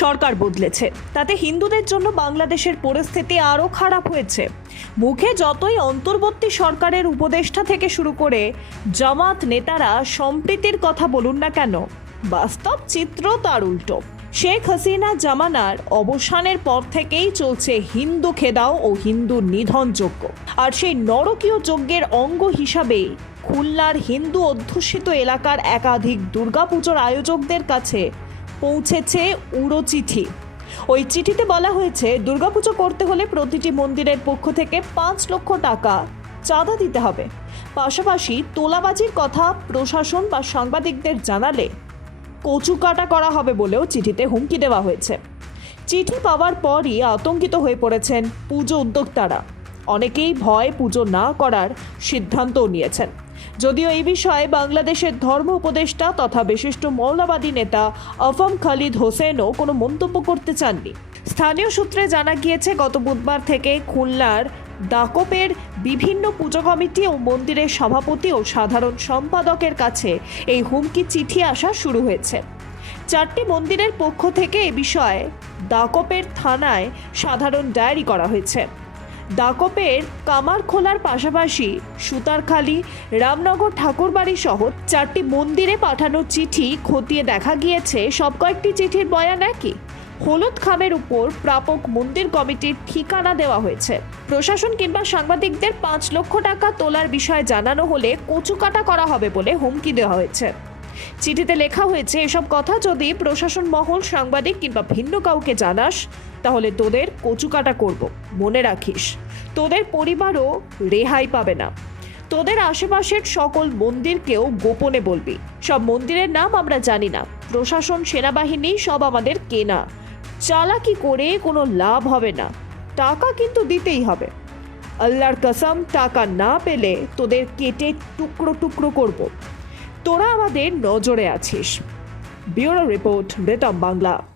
সরকার বদলেছে। তাতে হিন্দুদের জন্য বাংলাদেশের পরিস্থিতি আরও খারাপ হয়েছে। মুখে যতই অন্তর্বর্তী সরকারের উপদেষ্টা থেকে শুরু করে জামাত নেতারা সম্প্রীতির কথা বলুন না কেন, বাস্তব চিত্র তার উল্টো। শেখ হাসিনা জামানার অবসানের পর থেকেই চলছে হিন্দু খেদাও ও হিন্দু নিধন যজ্ঞ আর সেই নরকীয় যজ্ঞের অঙ্গ হিসাবে খুলনার হিন্দু অধ্যুষিত এলাকার একাধিক দুর্গাপুজোর আয়োজকদের কাছে পৌঁছেছে উড়ো চিঠি ওই চিঠিতে বলা হয়েছে, দুর্গাপুজো করতে হলে প্রতিটি মন্দিরের পক্ষ থেকে পাঁচ লক্ষ টাকা চাঁদা দিতে হবে। পাশাপাশি তোলাবাজির কথা প্রশাসন বা সাংবাদিকদের জানালে কচু কাটা করা হবে বলেও চিঠিতে হুমকি দেওয়া হয়েছে। চিঠি পাওয়ার পরই আতঙ্কিত হয়ে পড়েছেন পুজো উদ্যোক্তারা। অনেকেই ভয় পুজো না করার সিদ্ধান্তও নিয়েছেন। যদিও এই বিষয়ে বাংলাদেশের ধর্ম উপদেষ্টা তথা বিশিষ্ট মৌলবাদী নেতা আফম খালিদ হোসেনও কোনো মন্তব্য করতে চাননি। স্থানীয় সূত্রে জানা গিয়েছে, গত বুধবার থেকে খুলনার দাকপের বিভিন্ন পুজো কমিটি ও মন্দিরের সভাপতি ও সাধারণ সম্পাদকের কাছে এই হুমকি চিঠি আসা শুরু হয়েছে। চারটি মন্দিরের পক্ষ থেকে এ বিষয়ে দাকপের থানায় সাধারণ ডায়েরি করা হয়েছে। দাকপের কামার খোলার পাশাপাশি সুতারখালী, রামনগর ঠাকুরবাড়ি সহ চারটি মন্দিরে পাঠানো চিঠি খতিয়ে দেখা গিয়েছে। সব কয়েকটি চিঠির বয়ান একই। হলুদ খামের উপর প্রাপক মন্দির কমিটির ঠিকানা দেওয়া হয়েছে। প্রশাসন কিংবা সাংবাদিকদের পাঁচ লক্ষ টাকা তোলার বিষয়ে জানানো হলে কচুকাটা করা হবে বলে হুমকি দেওয়া হয়েছে। চিঠিতে লেখা হয়েছে, এসব কথা যদি প্রশাসন মহল, সাংবাদিক কিংবা ভিন্ন কাউকে জানাস, তাহলে তোদের কচুকাটা করব, মনে রাখিস। তোদের পরিবারও রেহাই পাবে না। তোদের আশেপাশের সকল মন্দিরকেও গোপনে বলবি। সব মন্দিরের নাম আমরা জানি না। প্রশাসন, সেনাবাহিনী সব আমাদের কেনা। চালাকি করে কোনো লাভ হবে না। টাকা কিন্তু দিতেই হবে। আল্লাহর কসম, টাকা না পেলে তোদের কেটে টুকরো টুকরো করব। তোরা আমাদের নজরে আছিস। ব্যুরো রিপোর্ট বেতম বাংলা।